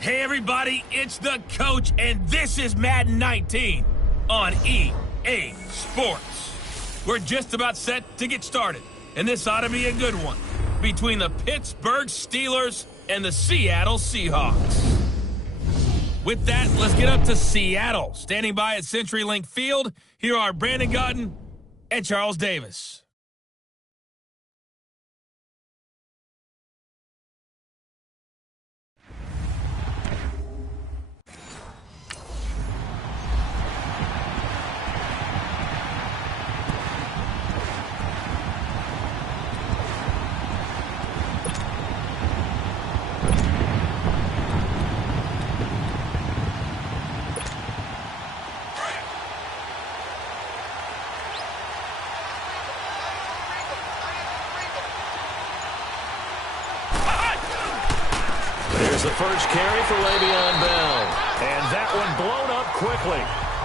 Hey everybody, it's the coach, and this is Madden 19 on EA Sports. We're just about set to get started, and this ought to be a good one between the Pittsburgh Steelers and the Seattle Seahawks. With that, let's get up to Seattle. Standing by at CenturyLink Field, here are Brandon Gotton and Charles Davis. Here's the first carry for Le'Veon Bell. And that one blown up quickly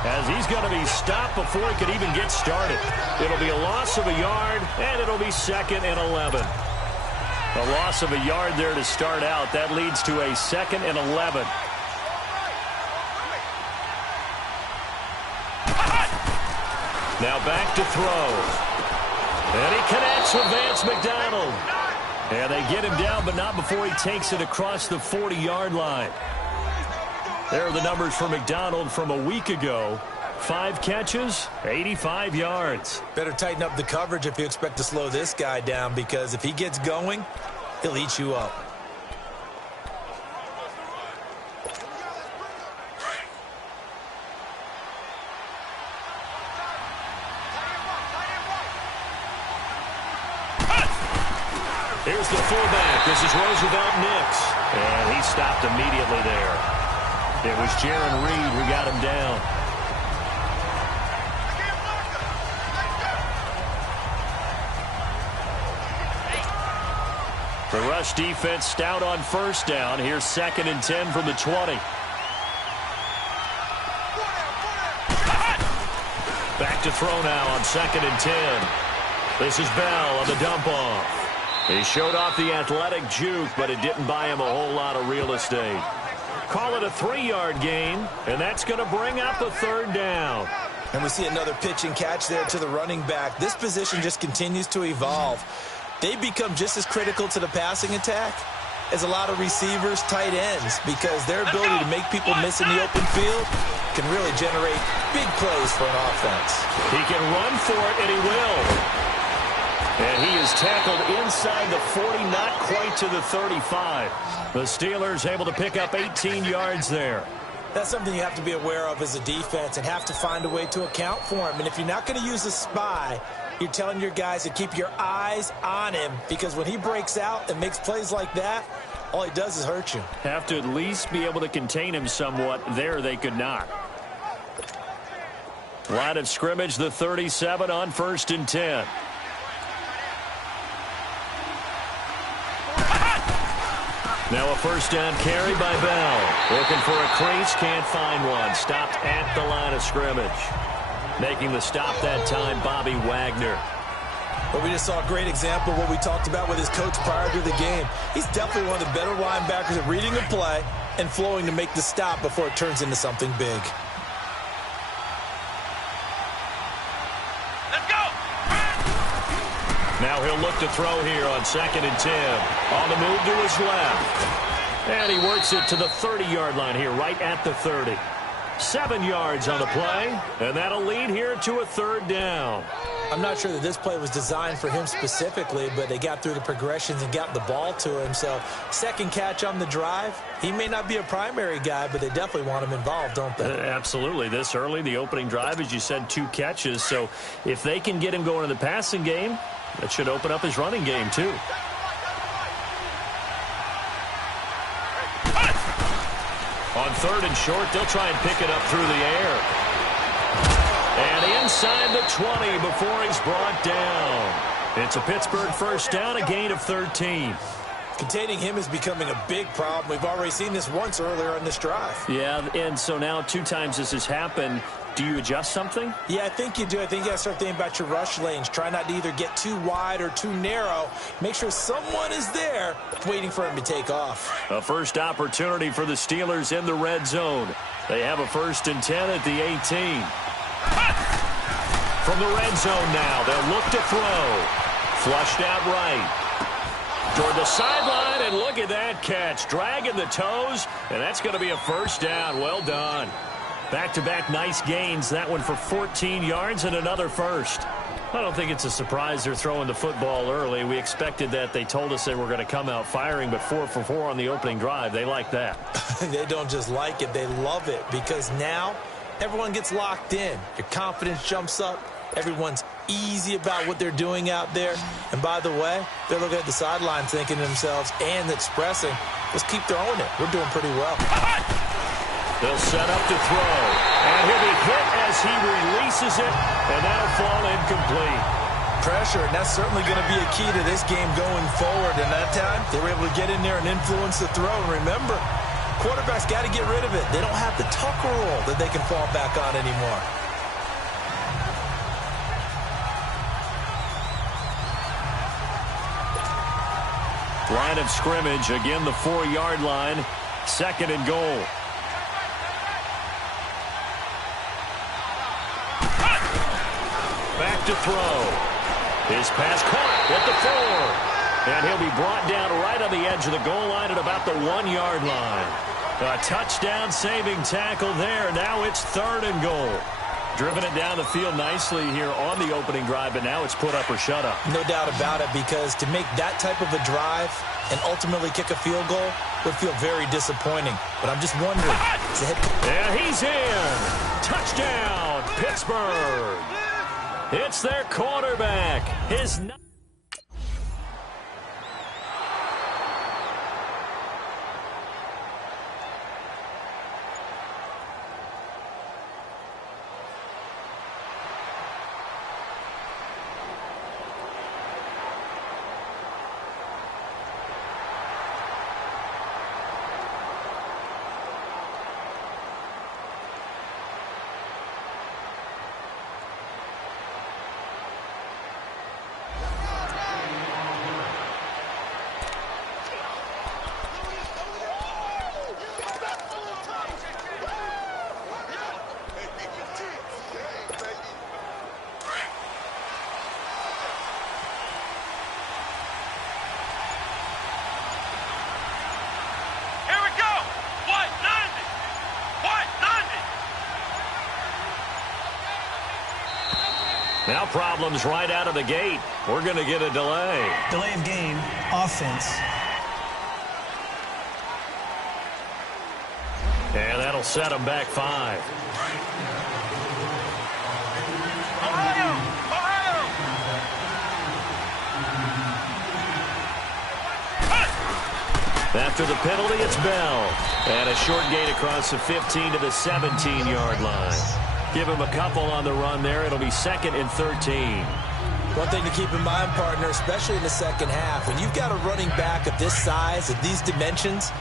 as he's going to be stopped before he could even get started. It'll be a loss of a yard, and it'll be 2nd and 11. A loss of a yard there to start out. That leads to a 2nd and 11. Now back to throw. And he connects with Vance McDonald. And they get him down, but not before he takes it across the 40-yard line. There are the numbers for McDonald from a week ago. 5 catches, 85 yards. Better tighten up the coverage if you expect to slow this guy down, because if he gets going, he'll eat you up. Here's the fullback. This is Roosevelt Nix. And he stopped immediately there. It was Jaron Reed who got him down. The rush defense stout on first down. Here's 2nd and 10 from the 20. Back to throw now on 2nd and 10. This is Bell on the dump off. He showed off the athletic juke, but it didn't buy him a whole lot of real estate. Call it a 3-yard gain, and that's going to bring up a 3rd down. And we see another pitch and catch there to the running back. This position just continues to evolve. They become just as critical to the passing attack as a lot of receivers, tight ends, because their ability to make people miss in the open field can really generate big plays for an offense. He can run for it, and he will. And he is tackled inside the 40, not quite to the 35. The Steelers able to pick up 18 yards there. That's something you have to be aware of as a defense and have to find a way to account for him. And if you're not going to use a spy, you're telling your guys to keep your eyes on him, because when he breaks out and makes plays like that, all he does is hurt you. Have to at least be able to contain him somewhat. There they could not. Line of scrimmage, the 37 on 1st and 10. Now a first down carry by Bell. Looking for a crease, can't find one. Stopped at the line of scrimmage. Making the stop that time, Bobby Wagner. Well, we just saw a great example of what we talked about with his coach prior to the game. He's definitely one of the better linebackers at reading a play and flowing to make the stop before it turns into something big. Now he'll look to throw here on 2nd and 10. On the move to his left. And he works it to the 30-yard line here, right at the 30. 7 yards on the play, and that'll lead here to a 3rd down. I'm not sure that this play was designed for him specifically, but they got through the progressions and got the ball to him. So 2nd catch on the drive. He may not be a primary guy, but they definitely want him involved, don't they? Absolutely. This early, the opening drive, as you said, 2 catches. So if they can get him going in the passing game, that should open up his running game, too. On 3rd and short, they'll try and pick it up through the air. And inside the 20 before he's brought down. It's a Pittsburgh first down, a gain of 13. Containing him is becoming a big problem. We've already seen this once earlier on this drive. Yeah, and so now 2 times this has happened. Do you adjust something? Yeah, I think you do. I think you got to start thinking about your rush lanes. Try not to either get too wide or too narrow. Make sure someone is there waiting for him to take off. A first opportunity for the Steelers in the red zone. They have a 1st and 10 at the 18. From the red zone now, they'll look to throw. Flushed out right. Toward the sideline, and look at that catch. Dragging the toes, and that's going to be a first down. Well done. Back-to-back nice gains. That one for 14 yards and another first. I don't think it's a surprise they're throwing the football early. We expected that. They told us they were going to come out firing, but 4 for 4 on the opening drive. They like that. They don't just like it. They love it because now everyone gets locked in. Your confidence jumps up. Everyone's easy about what they're doing out there. And by the way, they're looking at the sideline thinking to themselves and expressing, let's keep throwing it. We're doing pretty well. They'll set up to throw. And he'll be hit as he releases it, and that'll fall incomplete. Pressure, and that's certainly going to be a key to this game going forward. And that time, they were able to get in there and influence the throw. And remember, quarterbacks got to get rid of it. They don't have the tucker roll that they can fall back on anymore. Line of scrimmage, again the 4-yard line. 2nd and goal. Back to throw. His pass caught at the 4. And he'll be brought down right on the edge of the goal line at about the 1-yard line. A touchdown saving tackle there. Now it's 3rd and goal. Driven it down the field nicely here on the opening drive, but now it's put up or shut up. No doubt about it, because to make that type of a drive and ultimately kick a field goal would feel very disappointing. But I'm just wondering. Yeah, he's in. Touchdown, Pittsburgh. It's their quarterback. His Now problems right out of the gate. We're going to get a delay. Delay of game, offense. And that'll set them back 5. Ohio! After the penalty, it's Bell. And a short gain across the 15 to the 17-yard line. Give him a couple on the run there. It'll be 2nd and 13. One thing to keep in mind, partner, especially in the second half, when you've got a running back of this size, of these dimensions,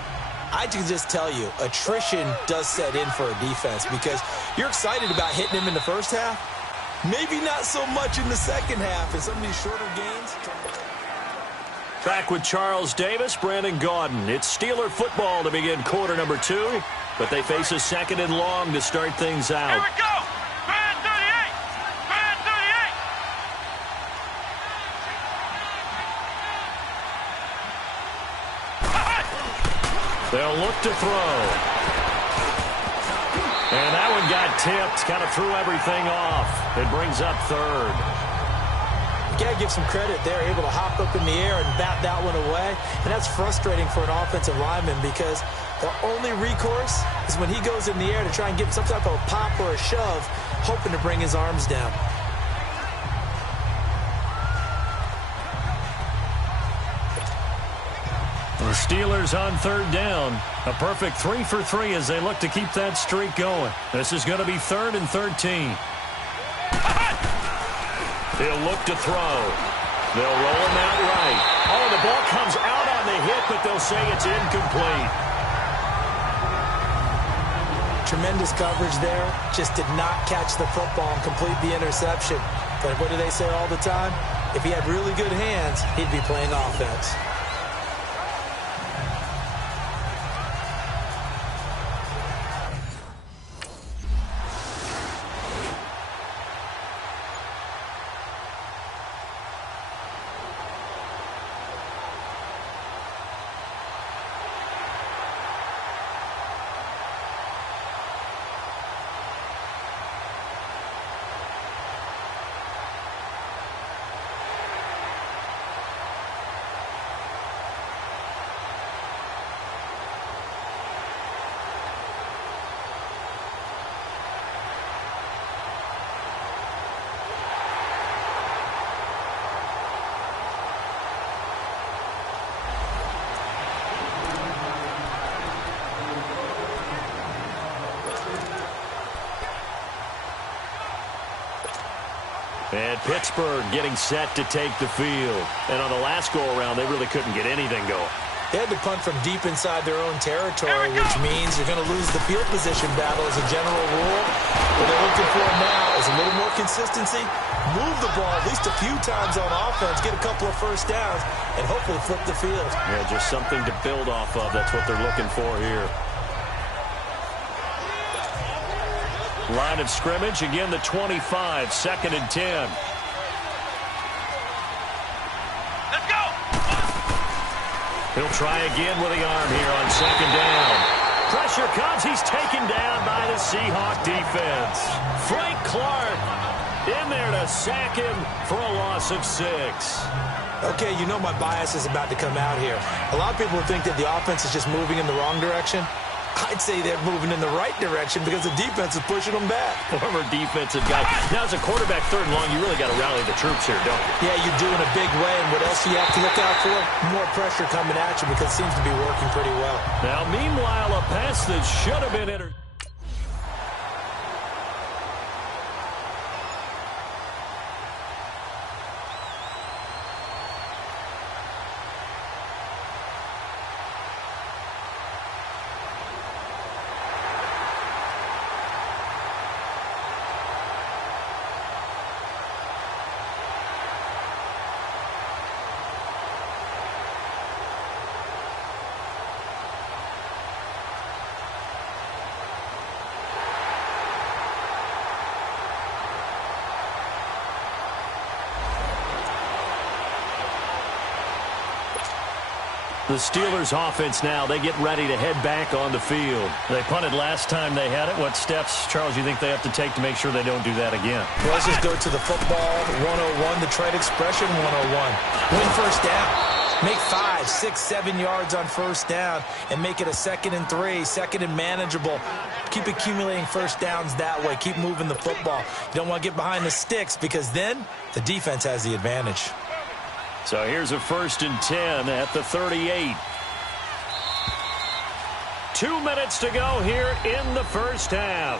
I can just tell you, attrition does set in for a defense because you're excited about hitting him in the first half. Maybe not so much in the second half in some of these shorter gains. Back with Charles Davis, Brandon Gaudin. It's Steeler football to begin quarter number 2, but they face a 2nd and long to start things out. Here we go! Man 38! Man 38! They'll look to throw. And that one got tipped, kind of threw everything off. It brings up 3rd. You got to give some credit. They're able to hop up in the air and bat that one away. And that's frustrating for an offensive lineman because the only recourse is when he goes in the air to try and get some type of a pop or a shove, hoping to bring his arms down. The Steelers on 3rd down. A perfect 3 for 3 as they look to keep that streak going. This is going to be 3rd and 13. They'll look to throw. They'll roll him out right. Oh, the ball comes out on the hit, but they'll say it's incomplete. tremendous coverage there. Just did not catch the football and complete the interception. But what do they say all the time? If he had really good hands, he'd be playing offense. And Pittsburgh getting set to take the field. And on the last go-around, they really couldn't get anything going. They had to punt from deep inside their own territory, which means you're going to lose the field position battle as a general rule. What they're looking for now is a little more consistency, move the ball at least a few times on offense, get a couple of first downs, and hopefully flip the field. Yeah, just something to build off of. That's what they're looking for here. Line of scrimmage, again the 25, 2nd and 10. Let's go! He'll try again with the arm here on 2nd down. Pressure comes, he's taken down by the Seahawk defense. Frank Clark in there to sack him for a loss of 6. Okay, you know my bias is about to come out here. A lot of people think that the offense is just moving in the wrong direction. I'd say they're moving in the right direction because the defense is pushing them back. Former defensive guy. Now, as a quarterback, 3rd and long, you really got to rally the troops here, don't you? Yeah, you do in a big way. And what else do you have to look out for? More pressure coming at you because it seems to be working pretty well. Now, meanwhile, a pass that should have been entered. The Steelers offense now, they get ready to head back on the field. They punted last time they had it. What steps, Charles, you think they have to take to make sure they don't do that again? Well, let's just go to the football 101, the trade expression 101. Win first down. Make 5, 6, 7 yards on first down and make it a 2nd and 3, 2nd and manageable. Keep accumulating first downs that way. Keep moving the football. You don't want to get behind the sticks because then the defense has the advantage. So here's a 1st and 10 at the 38. 2 minutes to go here in the first half.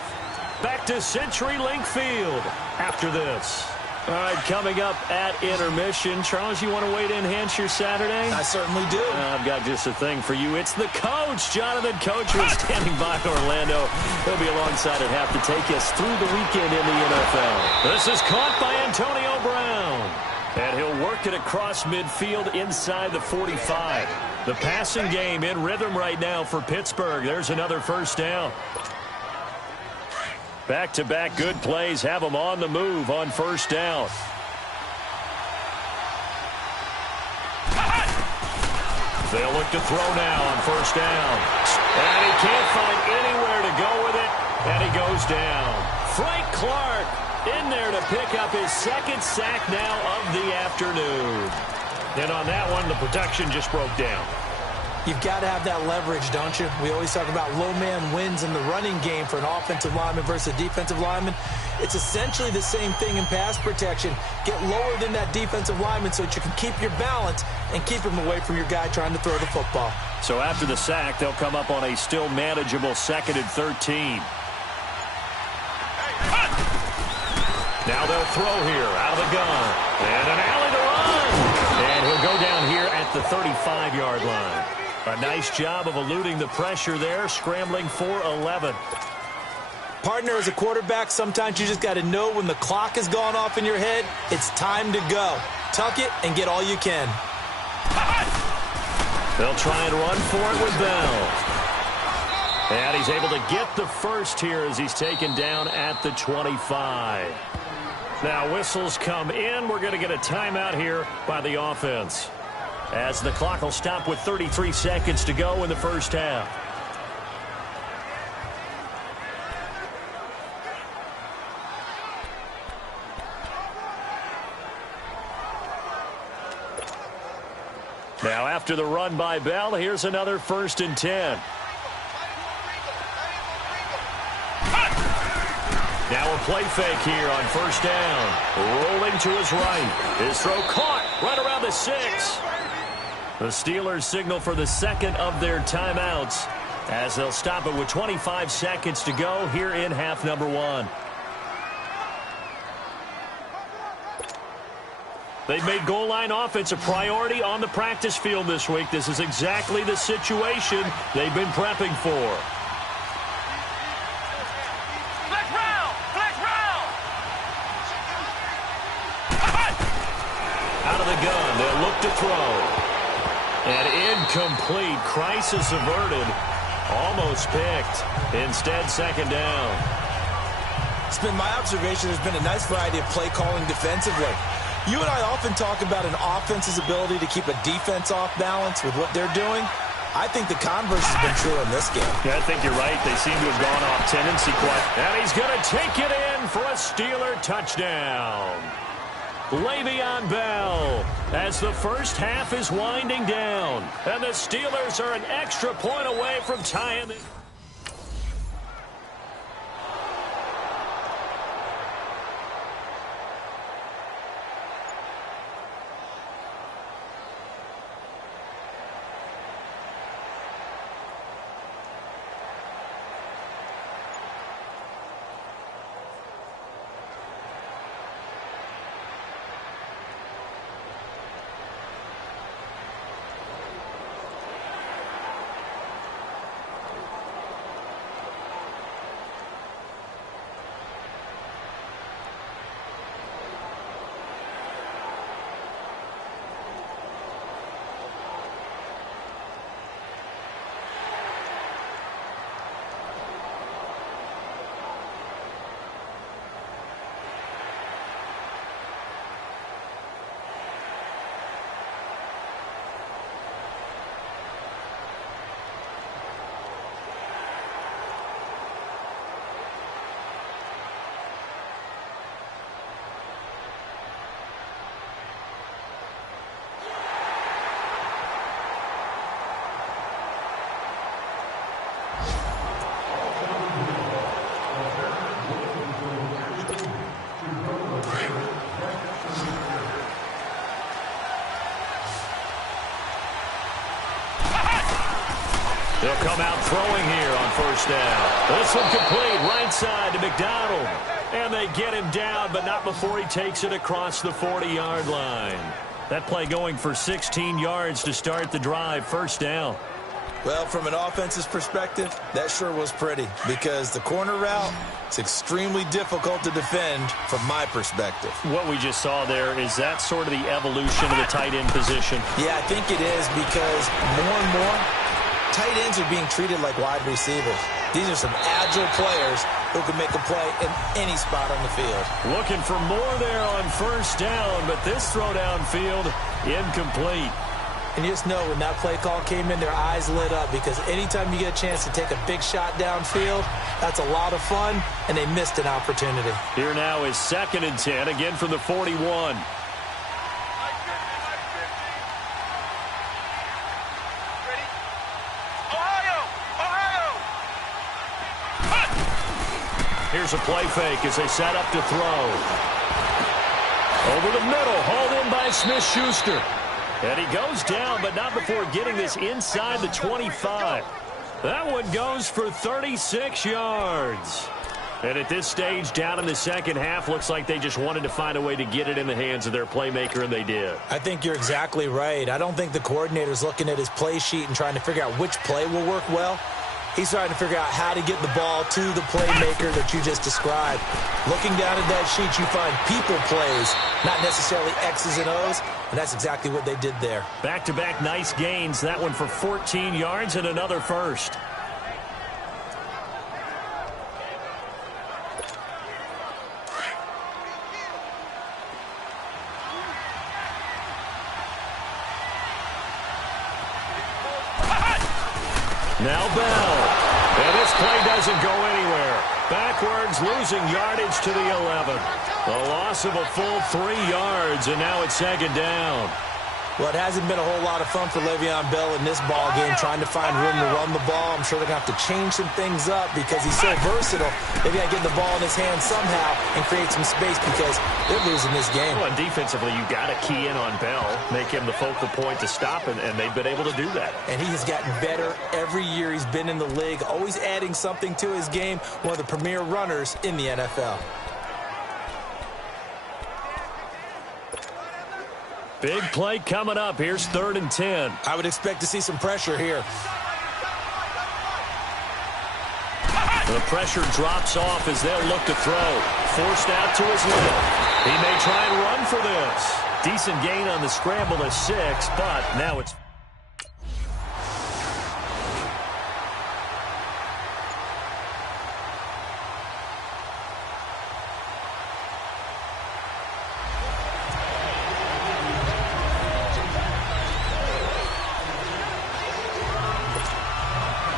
Back to CenturyLink Field after this. All right, coming up at intermission. Charles, you want to wait to enhance your Saturday? I certainly do. I've got just a thing for you. It's the coach, Jonathan Coachman, standing by Orlando. He'll be alongside at half to take us through the weekend in the NFL. This is caught by Antonio Brown. And he'll work it across midfield inside the 45. The passing game in rhythm right now for Pittsburgh. There's another first down. Back-to-back good plays have them on the move on first down. They'll look to throw now on first down. And he can't find anywhere to go with it. And he goes down. Frank Clark in there to pick up his 2nd sack now of the afternoon. And on that one, the protection just broke down. You've got to have that leverage, don't you? We always talk about low man wins in the running game for an offensive lineman versus a defensive lineman. It's essentially the same thing in pass protection. Get lower than that defensive lineman so that you can keep your balance and keep him away from your guy trying to throw the football. So after the sack, they'll come up on a still manageable 2nd and 13. Now they'll throw here out of the gun. And an alley to run. And he'll go down here at the 35-yard line. A nice job of eluding the pressure there, scrambling for 11. Partner, as a quarterback, sometimes you just got to know when the clock has gone off in your head, it's time to go. Tuck it and get all you can. They'll try and run for it with Bell. And he's able to get the first here as he's taken down at the 25. Now whistles come in. We're going to get a timeout here by the offense, as the clock will stop with 33 seconds to go in the first half. Now after the run by Bell, here's another 1st and 10. Now a play fake here on 1st down. Rolling to his right. His throw caught right around the 6. The Steelers signal for the second of their timeouts, as they'll stop it with 25 seconds to go here in half number 1. They've made goal line offense a priority on the practice field this week. This is exactly the situation they've been prepping for. Flex round! Flex round! Out of the gun, they'll look to throw. And incomplete. Crisis averted. Almost picked. Instead, 2nd down. It's been my observation there's been a nice variety of play calling defensively. You and I often talk about an offense's ability to keep a defense off balance with what they're doing. I think the converse has been true in this game. Yeah, I think you're right. They seem to have gone off tendency quite. And he's going to take it in for a Steeler touchdown. Le'Veon Bell, as the first half is winding down. And the Steelers are an extra point away from tying this. They'll come out throwing here on 1st down. This one complete, right side to McDonald. And they get him down, but not before he takes it across the 40-yard line. That play going for 16 yards to start the drive, 1st down. Well, from an offense's perspective, that sure was pretty, because the corner route is extremely difficult to defend from my perspective. What we just saw there, is that sort of the evolution of the tight end position? Yeah, I think it is, because more and more, tight ends are being treated like wide receivers. These are some agile players who can make a play in any spot on the field. Looking for more there on 1st down, but this throw downfield, incomplete. And you just know when that play call came in, their eyes lit up, because anytime you get a chance to take a big shot downfield, that's a lot of fun, and they missed an opportunity. Here now is 2nd and 10, again from the 41. Here's a play fake as they set up to throw. Over the middle, hauled in by Smith-Schuster. And he goes down, but not before getting this inside the 25. That one goes for 36 yards. And at this stage, down in the second half, looks like they just wanted to find a way to get it in the hands of their playmaker, and they did. I think you're exactly right. I don't think the coordinator's looking at his play sheet and trying to figure out which play will work well. He's trying to figure out how to get the ball to the playmaker that you just described. Looking down at that sheet, you find people plays, not necessarily X's and O's, and that's exactly what they did there. Back-to-back nice gains. That one for 14 yards and another first. Now Bell. And this play doesn't go anywhere. Backwards, losing yardage to the 11. A loss of a full 3 yards, and now it's second down. Well, it hasn't been a whole lot of fun for Le'Veon Bell in this ball game, trying to find room to run the ball. I'm sure they're going to have to change some things up because he's so versatile. They've got to get the ball in his hands somehow and create some space because they're losing this game. Well, and defensively, you've got to key in on Bell, make him the focal point to stop, and they've been able to do that. And he has gotten better every year he's been in the league, always adding something to his game, one of the premier runners in the NFL. Big play coming up. Here's 3rd and 10. I would expect to see some pressure here. The pressure drops off as they'll look to throw. Forced out to his left. He may try and run for this. Decent gain on the scramble to 6, but now it's...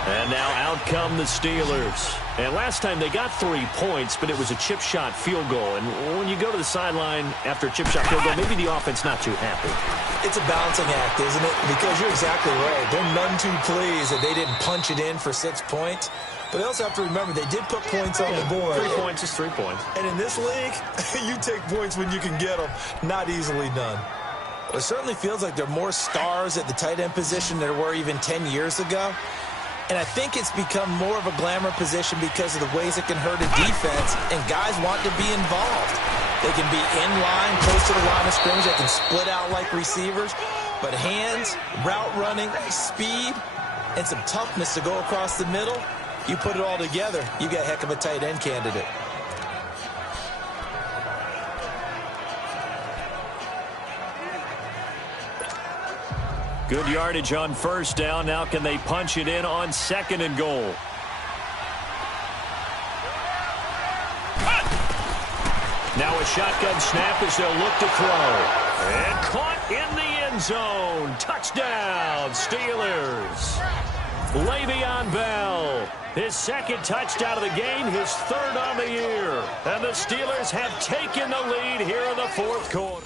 And now out come the Steelers. And last time they got 3 points, but it was a chip shot field goal. And when you go to the sideline after a chip shot field goal, maybe the offense not too happy. It's a balancing act, isn't it? Because you're exactly right. They're none too pleased that they didn't punch it in for 6 points. But they also have to remember they did put points on the board. 3 points is 3 points. And in this league, you take points when you can get them. Not easily done. It certainly feels like there are more stars at the tight end position than there were even 10 years ago. And I think it's become more of a glamour position because of the ways it can hurt a defense, and guys want to be involved. They can be in line, close to the line of scrimmage. They can split out like receivers. But hands, route running, speed, and some toughness to go across the middle, you put it all together, you got a heck of a tight end candidate. Good yardage on 1st down. Now can they punch it in on 2nd and goal? Now a shotgun snap as they'll look to throw. And caught in the end zone. Touchdown, Steelers. Le'Veon Bell, his 2nd touchdown of the game, his 3rd on the year. And the Steelers have taken the lead here in the 4th quarter.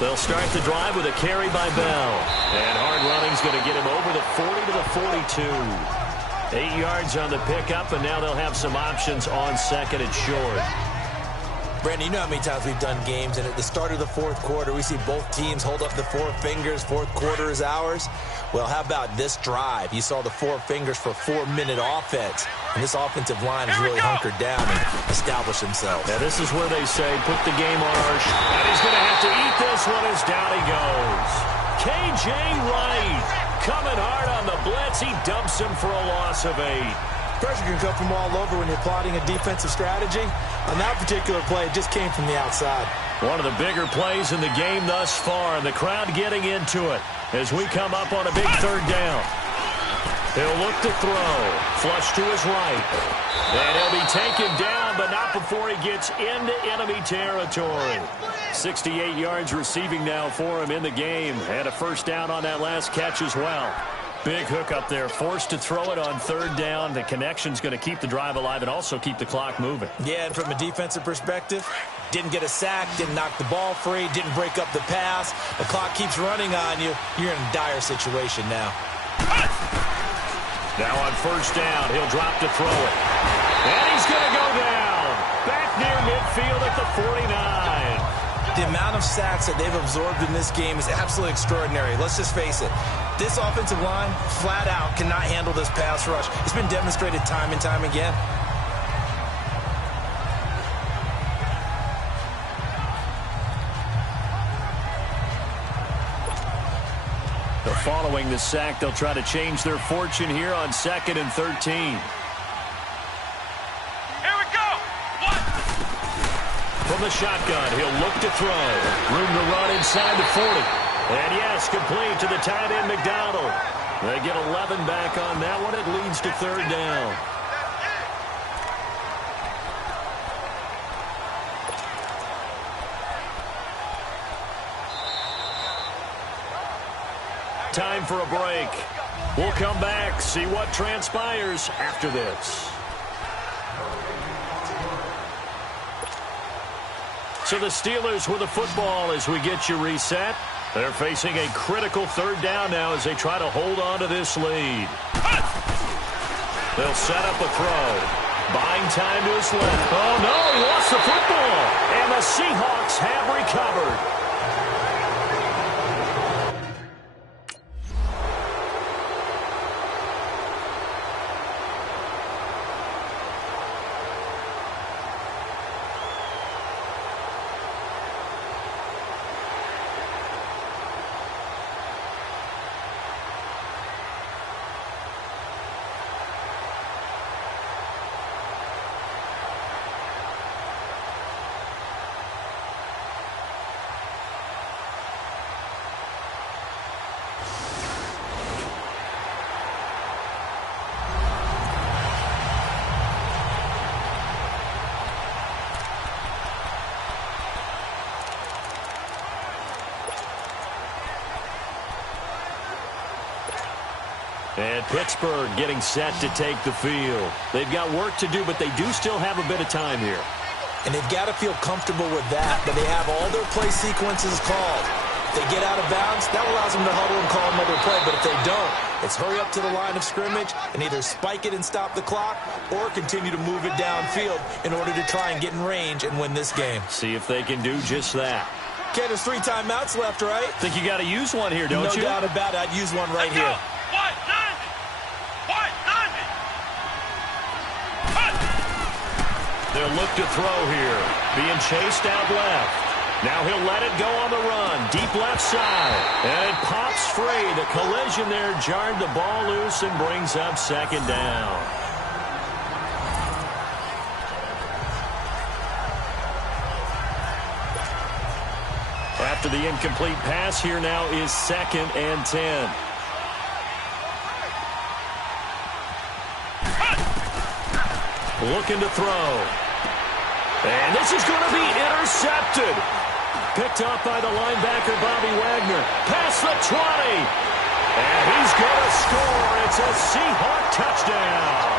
They'll start the drive with a carry by Bell. And hard running's going to get him over the 40 to the 42. 8 yards on the pickup, and now they'll have some options on 2nd and short. Brandon, you know how many times we've done games, and at the start of the 4th quarter, we see both teams hold up the 4 fingers. 4th quarter is ours. Well, how about this drive? You saw the 4 fingers for a 4-minute offense, and this offensive line has really hunkered down and established themselves. Now, this is where they say, put the game on our and he's going to have to eat this one as down he goes. K.J. Wright coming hard on the blitz. He dumps him for a loss of 8. Pressure can come from all over when you're plotting a defensive strategy. On that particular play, it just came from the outside. One of the bigger plays in the game thus far, and the crowd getting into it as we come up on a big 3rd down. He'll look to throw. Flush to his right. And he'll be taken down, but not before he gets into enemy territory. 68 yards receiving now for him in the game. Had a 1st down on that last catch as well. Big hook up there, forced to throw it on 3rd down. The connection's going to keep the drive alive and also keep the clock moving. Yeah, and from a defensive perspective, Didn't get a sack, didn't knock the ball free, didn't break up the pass. The clock keeps running on you. You're in a dire situation now. Now on first down, he'll drop to throw it. And he's going to go down. Back near midfield at the 49. The amount of sacks that they've absorbed in this game is absolutely extraordinary. Let's just face it. This offensive line, flat out, cannot handle this pass rush. It's been demonstrated time and time again. Following the sack, they'll try to change their fortune here on 2nd and 13. Here we go. One. From the shotgun, he'll look to throw. Room to run inside the 40. And yes, complete to the tight end, McDonald. They get 11 back on that one. It leads to 3rd down. Time for a break. We'll come back, see what transpires after this. So the Steelers with the football as we get you reset. They're facing a critical 3rd down now as they try to hold on to this lead. They'll set up a throw. Buying time to his left. Oh, no, he lost the football. And the Seahawks have recovered. And Pittsburgh getting set to take the field. They've got work to do, but they do still have a bit of time here. And they've got to feel comfortable with that, but they have all their play sequences called. If they get out of bounds, that allows them to huddle and call another play, but if they don't, it's hurry up to the line of scrimmage and either spike it and stop the clock or continue to move it downfield in order to try and get in range and win this game. See if they can do just that. Okay, there's 3 timeouts left, right? Think you got to use one here, don't you? No doubt about it. I'd use one right here. They'll look to throw here. Being chased out left. Now he'll let it go on the run. Deep left side. And it pops free. The collision there jarred the ball loose and brings up 2nd down. After the incomplete pass, here now is 2nd and 10. Looking to throw. And this is going to be intercepted. Picked up by the linebacker, Bobby Wagner. Past the 20. And he's going to score. It's a Seahawk touchdown.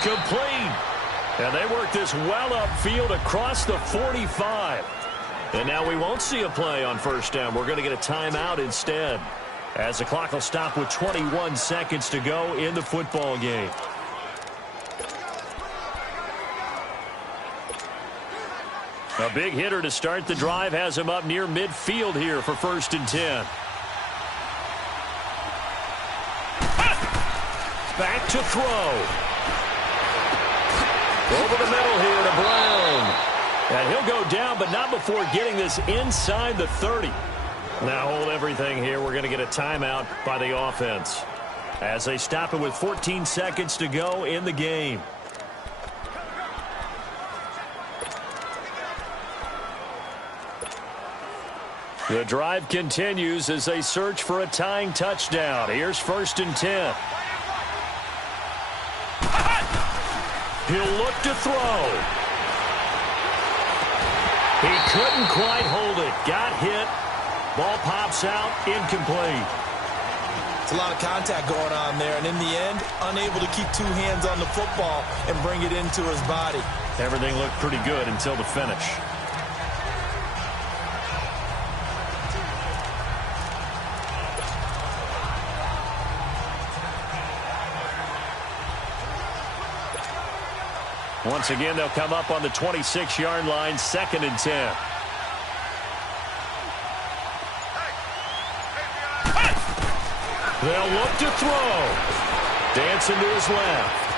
Complete. And they work this well upfield across the 45. And now we won't see a play on first down. We're going to get a timeout instead, as the clock will stop with 21 seconds to go in the football game. A big hitter to start the drive has him up near midfield here for 1st and 10. Back to throw. Over the middle here to Brown. And he'll go down, but not before getting this inside the 30. Now hold everything here. We're going to get a timeout by the offense, as they stop it with 14 seconds to go in the game. The drive continues as they search for a tying touchdown. Here's 1st and 10. He'll look to throw. He couldn't quite hold it. Got hit. Ball pops out. Incomplete. It's a lot of contact going on there, and in the end, unable to keep two hands on the football and bring it into his body. Everything looked pretty good until the finish. Once again, they'll come up on the 26-yard line, 2nd and 10. They'll look to throw. Dancing to his left.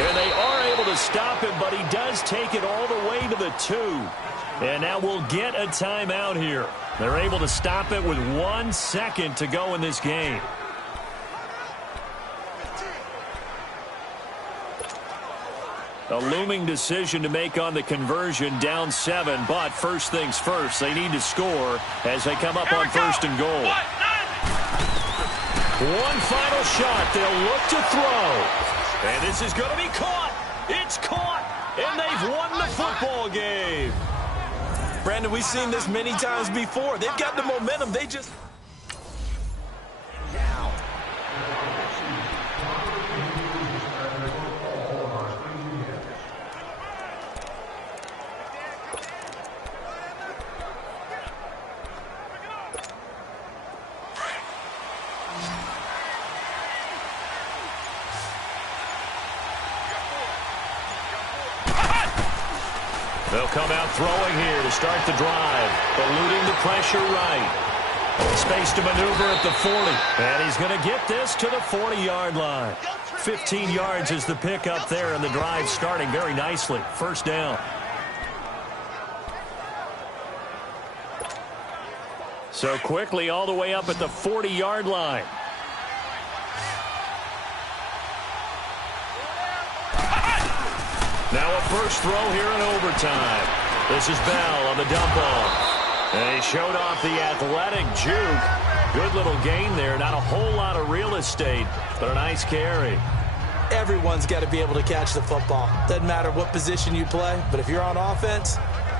And they are able to stop him, but he does take it all the way to the 2. And now we'll get a timeout here. They're able to stop it with 1 second to go in this game. A looming decision to make on the conversion, down 7, but first things first, they need to score as they come up on 1st and goal. One final shot, they'll look to throw. And this is going to be caught. It's caught, and they've won the football game. Brandon, we've seen this many times before. They've got the momentum. They just... They'll come out throwing here to start the drive, eluding the pressure right. Space to maneuver at the 40, and he's going to get this to the 40-yard line. 15 yards is the pickup there, and the drive starting very nicely. 1st down. So quickly all the way up at the 40-yard line. Now a first throw here in overtime. This is Bell on the dump off. And he showed off the athletic juke. Good little gain there. Not a whole lot of real estate, but a nice carry. Everyone's got to be able to catch the football. Doesn't matter what position you play, but if you're on offense,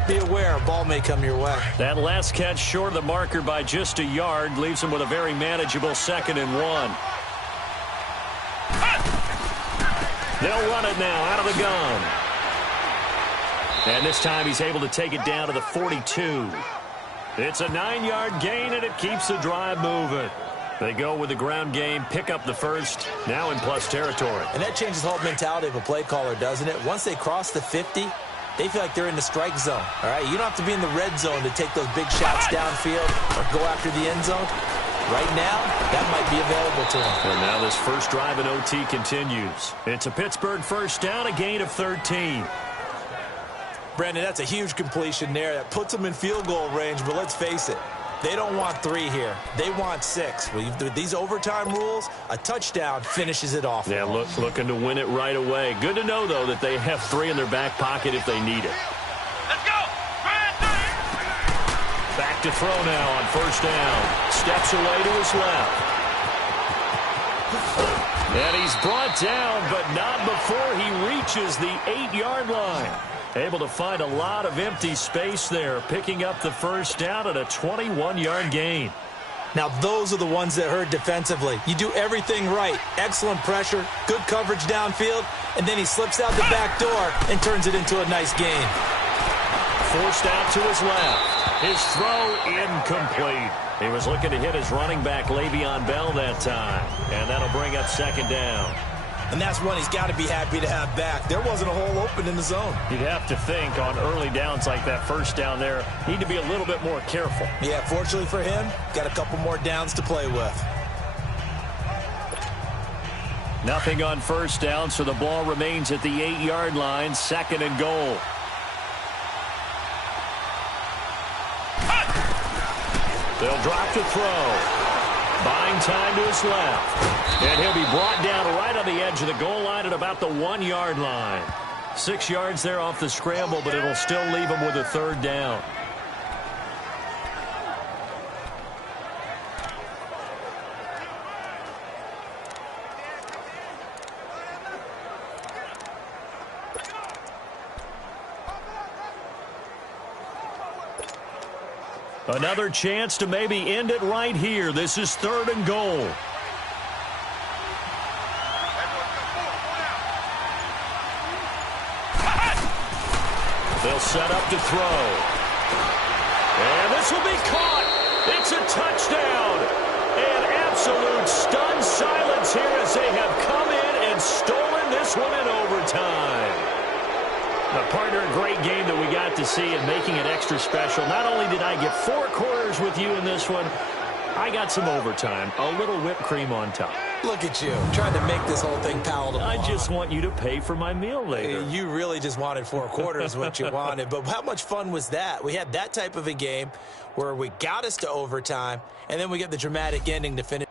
be aware a ball may come your way. That last catch short of the marker by just a yard leaves him with a very manageable 2nd and 1. They'll run it now out of the gun. And this time he's able to take it down to the 42. It's a 9-yard gain, and it keeps the drive moving. They go with the ground game, pick up the first, now in plus territory. And that changes the whole mentality of a play caller, doesn't it? Once they cross the 50, they feel like they're in the strike zone. All right, you don't have to be in the red zone to take those big shots downfield or go after the end zone. Right now, that might be available to him. And now this first drive in OT continues. It's a Pittsburgh 1st down, a gain of 13. Brandon, that's a huge completion there. That puts them in field goal range, but let's face it, they don't want 3 here. They want 6. With these overtime rules, a touchdown finishes it off. Yeah, looking to win it right away. Good to know, though, that they have 3 in their back pocket if they need it. Let's go! Back to throw now on 1st down. Steps away to his left. And he's brought down, but not before he reaches the 8-yard line. Able to find a lot of empty space there, picking up the 1st down at a 21-yard gain. Now, those are the ones that hurt defensively. You do everything right. Excellent pressure, good coverage downfield, and then he slips out the back door and turns it into a nice gain. Forced out to his left. His throw incomplete. He was looking to hit his running back, Le'Veon Bell, that time. And that'll bring up 2nd down. And that's one he's got to be happy to have back. There wasn't a hole open in the zone. You'd have to think on early downs like that 1st down there, need to be a little bit more careful. Yeah, fortunately for him, got a couple more downs to play with. Nothing on 1st down, so the ball remains at the 8-yard line, 2nd and goal. They'll drop to throw. Buying time to his left. And he'll be brought down right on the edge of the goal line at about the 1-yard line. 6 yards there off the scramble, but it'll still leave him with a 3rd down. Another chance to maybe end it right here. This is 3rd and goal. They'll set up to throw. And this will be caught. It's a touchdown. And absolute stunned silence here as they have come in and stolen this one in overtime. Now, partner, a great game that we got to see and making it extra special. Not only did I get 4 quarters with you in this one, I got some overtime, a little whipped cream on top. Look at you, trying to make this whole thing palatable. I just want you to pay for my meal later. You really just wanted 4 quarters, what you wanted. But how much fun was that? We had that type of a game where we got us to overtime, and then we get the dramatic ending to finish.